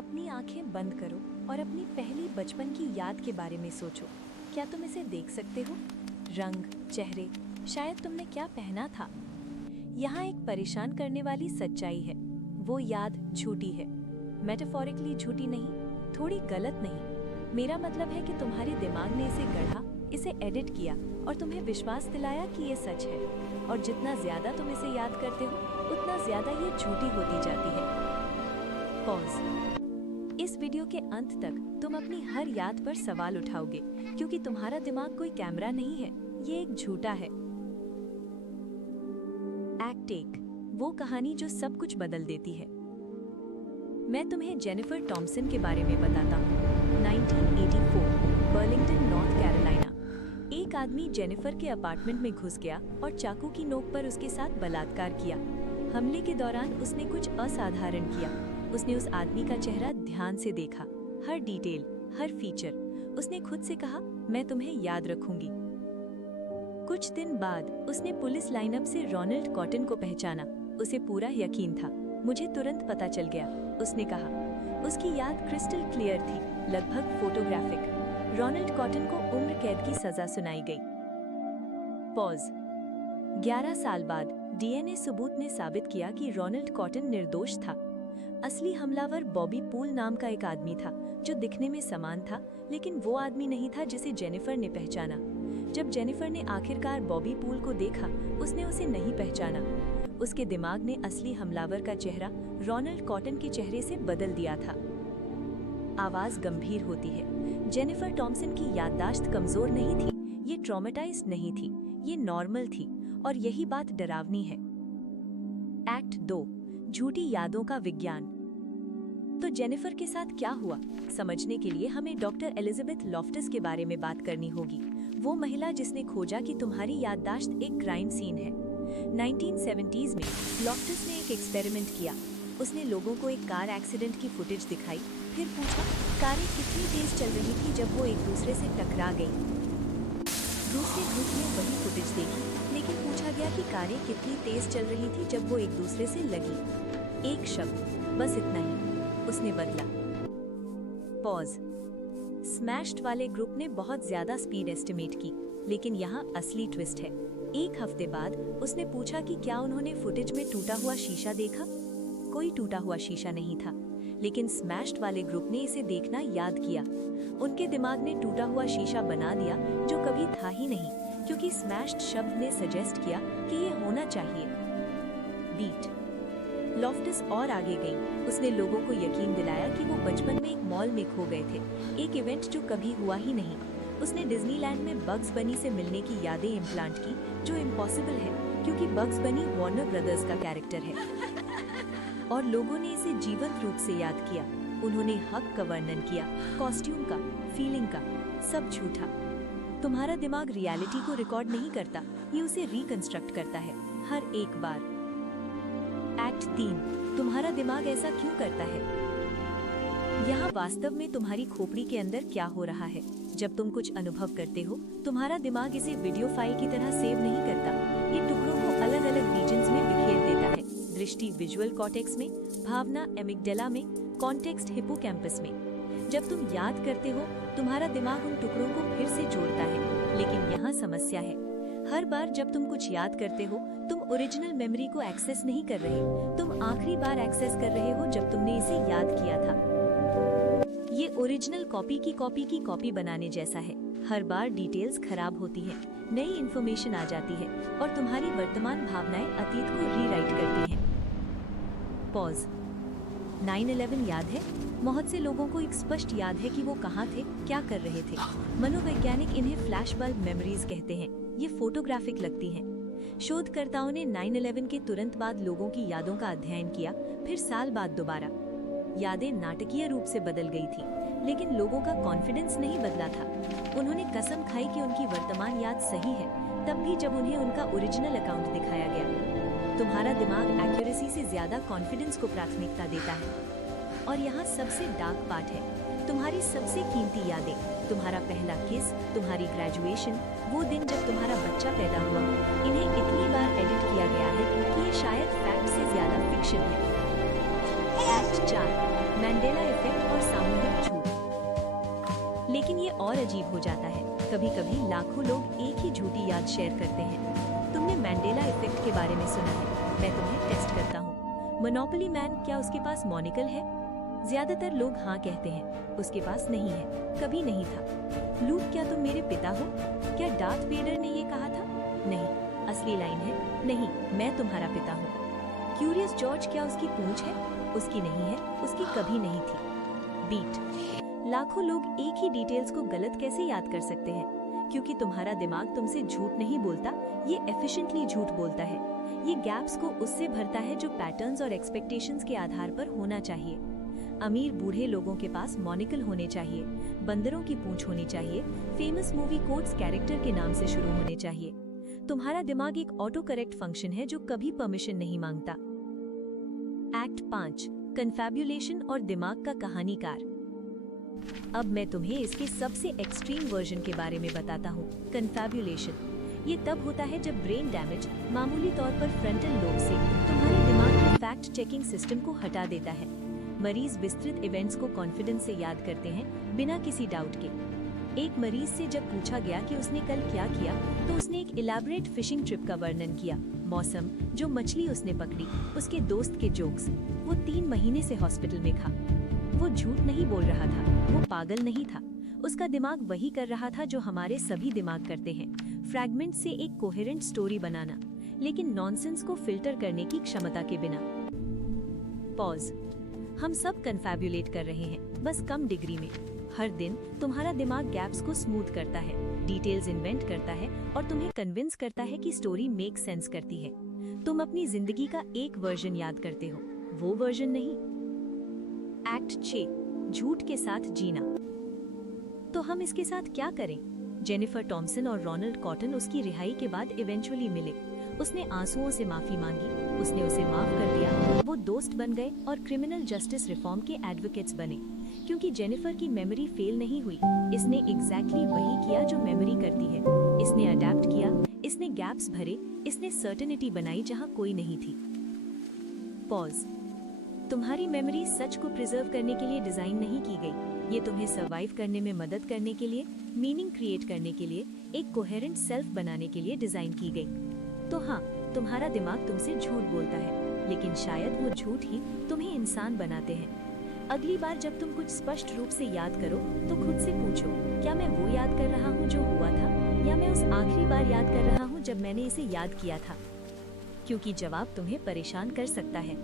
अपनी आंखें बंद करो और अपनी पहली बचपन की याद के बारे में सोचो। क्या तुम इसे देख सकते हो? रंग, चेहरे, शायद तुमने क्या पहना था। यहाँ एक परेशान करने वाली सच्चाई है, वो याद झूठी है। मेटाफोरिकली झूठी नहीं, थोड़ी गलत नहीं। मेरा मतलब है कि तुम्हारे दिमाग ने इसे गढ़ा, इसे एडिट किया और तुम्हें विश्वास दिलाया कि ये सच है। और जितना ज्यादा तुम इसे याद करते हो, उतना ज्यादा ये झूठी होती जाती है। पॉज। इस वीडियो के अंत तक तुम अपनी हर याद पर सवाल उठाओगे, क्योंकि तुम्हारा दिमाग कोई कैमरा नहीं है, ये एक झूठा है। एक्ट 1, वो कहानी जो सब कुछ बदल देती है। मैं तुम्हें जेनिफर टॉम्पसन के बारे में बताता हूँ। 1984, बर्लिंगटन, नॉर्थ कैरोलिना। एक आदमी जेनिफर के अपार्टमेंट में घुस गया और चाकू की नोक पर उसके साथ बलात्कार किया। हमले के दौरान उसने कुछ असाधारण किया। उसने उस आदमी का चेहरा ध्यान से देखा, हर डिटेल, हर फीचर। उसने खुद से कहा, मैं तुम्हें याद रखूंगी। कुछ दिन बाद उसने पुलिस लाइनअप से रोनाल्ड कॉटन को पहचाना। उसे पूरा यकीन था, मुझे तुरंत पता चल गया, उसने कहा। उसकी याद क्रिस्टल क्लियर थी, लगभग फोटोग्राफिक। रोनाल्ड कॉटन को उम्र कैद की सजा सुनाई गई। पॉज। 11 साल बाद डीएनए सबूत ने साबित किया कि रोनाल्ड कॉटन निर्दोष था। असली हमलावर बॉबी पूल नाम का एक आदमी था, जो दिखने में समान था, लेकिन वो आदमी नहीं था जिसे जेनिफर ने पहचाना। जब जेनिफर ने आखिरकार बॉबी पूल को देखा, उसने उसे नहीं पहचाना। उसके दिमाग ने असली हमलावर का चेहरा रोनाल्ड कॉटन के चेहरे से बदल दिया था। आवाज गंभीर होती है। जेनिफर टॉम्पसन की याददाश्त कमजोर नहीं थी, ये ट्रॉमेटाइज्ड नहीं थी, ये नॉर्मल थी, और यही बात डरावनी है। एक्ट 2, झूठी यादों का विज्ञान। तो जेनिफर के साथ क्या हुआ, समझने के लिए हमें डॉक्टर एलिजाबेथ लॉफ्टस के बारे में बात करनी होगी। वो महिला जिसने खोजा कि तुम्हारी याददाश्त एक क्राइम सीन है। 1970s में लॉफ्टस ने एक एक्सपेरिमेंट किया। उसने लोगों को एक कार एक्सीडेंट की फुटेज दिखाई, फिर पूछा कारें कितनी तेज चल रही थी जब वो एक दूसरे से टकरा गई। दूसरे ग्रुप ने वही फुटेज देखी, लेकिन पूछा गया कि कारें कितनी तेज चल रही थी जब वो एक दूसरे से लगी। एक शब्द, बस इतना ही, उसने बदला। पॉज। स्मैश्ड वाले ग्रुप ने बहुत ज्यादा स्पीड एस्टिमेट की, लेकिन यहाँ असली ट्विस्ट है। एक हफ्ते बाद उसने पूछा कि क्या उन्होंने फुटेज में टूटा हुआ शीशा देखा। कोई टूटा हुआ शीशा नहीं था, लेकिन स्मैश्ड वाले ग्रुप ने इसे देखना याद किया। उनके दिमाग ने टूटा हुआ शीशा बना दिया, जो कभी था ही नहीं, क्योंकि स्मैश्ड शब्द ने सजेस्ट किया कि ये होना चाहिए। बीट। लॉफ्टस और आगे गई। उसने लोगों को यकीन दिलाया कि वो बचपन में एक मॉल में खो गए थे, एक इवेंट जो कभी हुआ ही नहीं। उसने डिज्नीलैंड में बग्स बनी से मिलने की यादें इम्प्लांट की, जो इम्पॉसिबल है, क्योंकि बग्स बनी वार्नर ब्रदर्स का कैरेक्टर है। और लोगों ने इसे जीवंत रूप से याद किया। उन्होंने हक का वर्णन किया, कॉस्ट्यूम का, फीलिंग का, सब झूठा। तुम्हारा दिमाग रियलिटी को रिकॉर्ड नहीं करता, ये उसे रिकंस्ट्रक्ट करता है, हर एक बार। एक्ट 3, तुम्हारा दिमाग ऐसा क्यों करता है? यहाँ वास्तव में तुम्हारी खोपड़ी के अंदर क्या हो रहा है। जब तुम कुछ अनुभव करते हो, तुम्हारा दिमाग इसे वीडियो फाइल की तरह सेव नहीं करता, ये टुकड़ों को अलग अलग रीजन्स में बिखेर देता है। दृष्टि विजुअल कॉर्टेक्स में, भावना एमिगडाला में, कॉन्टेक्स्ट हिप्पोकैम्पस में। जब तुम याद करते हो, तुम्हारा दिमाग उन टुकड़ों को फिर से जोड़ता है, लेकिन यहाँ समस्या है। हर बार जब तुम कुछ याद करते हो, तुम ओरिजिनल मेमोरी को एक्सेस नहीं कर रहे, तुम आखिरी बार एक्सेस कर रहे हो जब तुमने इसे याद किया था। ये ओरिजिनल कॉपी की कॉपी बनाने जैसा है। हर बार डिटेल्स खराब होती हैं, नई इन्फॉर्मेशन आ जाती है, और तुम्हारी वर्तमान भावनाएं अतीत को रीराइट करती हैं। पॉज। 9/11 याद है? बहुत से लोगों को एक स्पष्ट याद है कि वो कहाँ थे, क्या कर रहे थे। मनोवैज्ञानिक इन्हें फ्लैशबल्ब मेमोरीज कहते हैं। ये फोटोग्राफिक लगती हैं। शोधकर्ताओं ने 9/11 के तुरंत बाद लोगों की यादों का अध्ययन किया, फिर साल बाद दोबारा। यादें नाटकीय रूप से बदल गई थी, लेकिन लोगों का कॉन्फिडेंस नहीं बदला था। उन्होंने कसम खाई कि उनकी वर्तमान याद सही है, तब भी जब उन्हें उनका ओरिजिनल अकाउंट दिखाया गया। तुम्हारा दिमाग एक्यूरेसी से ज्यादा कॉन्फिडेंस को प्राथमिकता देता है। और यहाँ सबसे डार्क पार्ट है, तुम्हारी सबसे कीमती यादें, तुम्हारा पहला किस, तुम्हारी ग्रेजुएशन, वो दिन जब तुम्हारा बच्चा पैदा हुआ, इन्हें इतनी बार एडिट किया गया है कि ये शायद फैक्ट से ज्यादा फिक्शन है। एक्ट 4, मैंडेला इफेक्ट और सामूहिक झूठ। लेकिन ये और अजीब हो जाता है। कभी कभी लाखों लोग एक ही झूठी याद शेयर करते हैं। तुमने मैंडेला इफेक्ट के बारे में सुना है? मैं तुम्हें टेस्ट करता हूँ। मोनोपोली मैन, क्या उसके पास मोनिकल है? ज्यादातर लोग हाँ कहते हैं। उसके पास नहीं है, कभी नहीं था। लूक, क्या तुम मेरे पिता हो? क्या डार्थ वेडर ने ये कहा था? नहीं। असली लाइन है, नहीं, मैं तुम्हारा पिता हूँ। क्यूरियस जॉर्ज, क्या उसकी पूंछ है? उसकी नहीं है, उसकी कभी नहीं थी। बीट। लाखों लोग एक ही डिटेल्स को गलत कैसे याद कर सकते हैं? क्योंकि तुम्हारा दिमाग तुमसे झूठ नहीं बोलता, ये एफिशिएंटली झूठ बोलता है। ये गैप्स को उससे भरता है जो पैटर्न्स और एक्सपेक्टेशंस के आधार पर होना चाहिए। अमीर बूढ़े लोगों के पास मोनिकल होने चाहिए, बंदरों की पूंछ होनी चाहिए, फेमस मूवी कोट्स कैरेक्टर के नाम से शुरू होने चाहिए। तुम्हारा दिमाग एक ऑटो करेक्ट फंक्शन है जो कभी परमिशन नहीं मांगता। एक्ट 5, कन्फैब्युलेशन और दिमाग का कहानीकार। अब मैं तुम्हें इसके सबसे एक्सट्रीम वर्जन के बारे में बताता हूँ। कन्फैब्युलेशन ये तब होता है जब ब्रेन डैमेज मामूली तौर पर फ्रंटल लोब से तुम्हारे दिमाग के फैक्ट चेकिंग सिस्टम को हटा देता है। मरीज विस्तृत इवेंट्स को कॉन्फिडेंस से याद करते हैं, बिना किसी डाउट के। एक मरीज से जब पूछा गया कि उसने कल क्या किया, तो उसने एक इलैबोरेट फिशिंग ट्रिप का वर्णन किया। मौसम, जो मछली उसने पकड़ी, उसके दोस्त के जोक्स। वो 3 महीने से हॉस्पिटल में था। वो झूठ नहीं बोल रहा था, वो पागल नहीं था। उसका दिमाग वही कर रहा था जो हमारे सभी दिमाग करते हैं, फ्रैगमेंट से एक कोहेरेंट स्टोरी बनाना, लेकिन नॉनसेंस को फिल्टर करने की क्षमता के बिना। पॉज। हम सब कन्फैब्युलेट कर रहे हैं, बस कम डिग्री में। हर दिन तुम्हारा दिमाग गैप्स को स्मूथ करता है, डिटेल्स इन्वेंट करता है और तुम्हें कन्विंस करता है कि स्टोरी मेक सेंस करती है। तुम अपनी जिंदगी का एक वर्जन याद करते हो, वो वर्जन नहीं। एक्ट 6, झूठ के साथ जीना। तो हम इसके साथ क्या करें? जेनिफर टॉम्सन और रोनाल्ड कॉटन उसकी रिहाई के बाद इवेंचुअली मिले। उसने आंसुओं से माफी मांगी, उसने उसे माफ कर दिया। वो दोस्त बन गए और क्रिमिनल जस्टिस रिफॉर्म के एडवोकेट्स बने। क्योंकि जेनिफर की मेमोरी फेल नहीं हुई, इसने एग्जैक्टली वही किया जो मेमोरी करती है। इसने अडेप्ट किया, इसने गैप्स भरे, इसने सर्टेनिटी बनाई जहां कोई नहीं थी। पॉज। तुम्हारी मेमोरी सच को प्रिजर्व करने के लिए डिजाइन नहीं की गई। ये तुम्हें सर्वाइव करने में मदद करने के लिए, मीनिंग क्रिएट करने के लिए, एक कोहेरेंट सेल्फ बनाने के लिए डिजाइन की गई। तो हाँ, तुम्हारा दिमाग तुमसे झूठ बोलता है, लेकिन शायद वो झूठ ही तुम्हें इंसान बनाते हैं। अगली बार जब तुम कुछ स्पष्ट रूप से याद करो, तो खुद से पूछो, क्या मैं वो याद कर रहा हूँ जो हुआ था, या मैं उस आखिरी बार याद कर रहा हूँ जब मैंने इसे याद किया था? क्योंकि जवाब तुम्हें परेशान कर सकता है।